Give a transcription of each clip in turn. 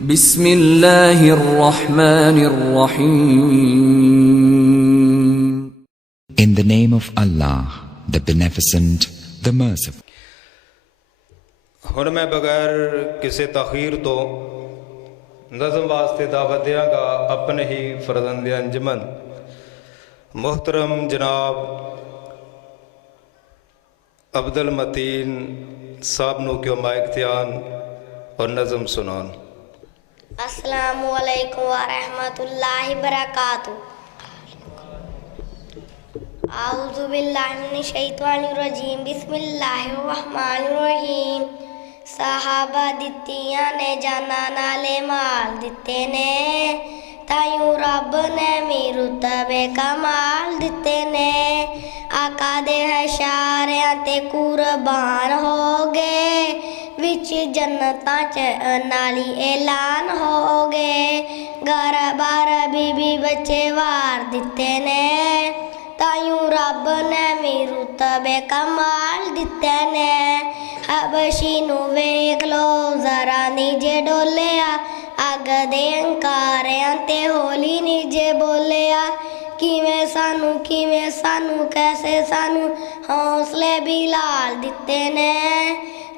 बिस्मिल्लाहिर्रहमानिर्रहीम। In the name of Allah, the Beneficent, the Merciful. ਹੁਣ मैं बगैर किसी तखीर तो नज़म वास्ते दावत देंगा अपने ही फर्जंद अंजमन मोहतरम जनाब अब्दुल मतीन साहब नु क्यों माइकतियान और नज़म सुनान। अस्सलामु अलैकुम व रहमतुल्लाहि बरकातुहू। आऊज़ु बिल्लाहि मिनश शैतानिर रजीम। बिस्मिल्लाहिर रहमानिर रहीम। सहाबा दित्तियां ने जाना नाले माल दिते ने, तायूं रब ने मी रुतबे कमाल दिते ने। आका दे इशारियां ते कुर्बान हो गए, विच जन्नतां च नाली ऐलान हो गए। घर बार बीबी बच्चे वार दिते ने, तायूं रब ने मी रुतबे कमाल दिते ने। हबशी नू वेख लो जरा नीजे डोलिया, अग दे अंकारियां ते होली नीजे बोलिया। किवें सानू कैसे सानू हौसले बिलाल दिते ने,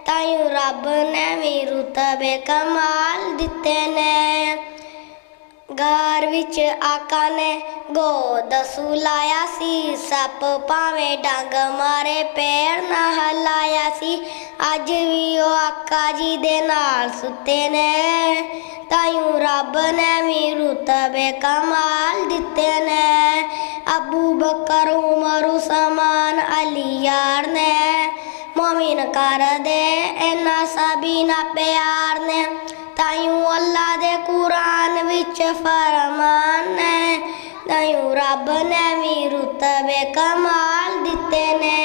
तायूं रब ने भी रुतबे कमाल दिते ने। घर विच आका ने गोद सुलाया सी, सप भावें डंग मारे पैर ना हलाया सी। अज भी ओ आका जी दे नाल सुते ने, तायूं रब ने भी रुतबे कमाल दिते ने। अबू बकर उमर उस्मान अली यार ने, मोमिन कर दे इन्ना सबीना प्यार ने। तायूं अल्लाह दे कुरान विच फरमान ने, तायूं रब ने भी रुतबे कमाल दिते ने।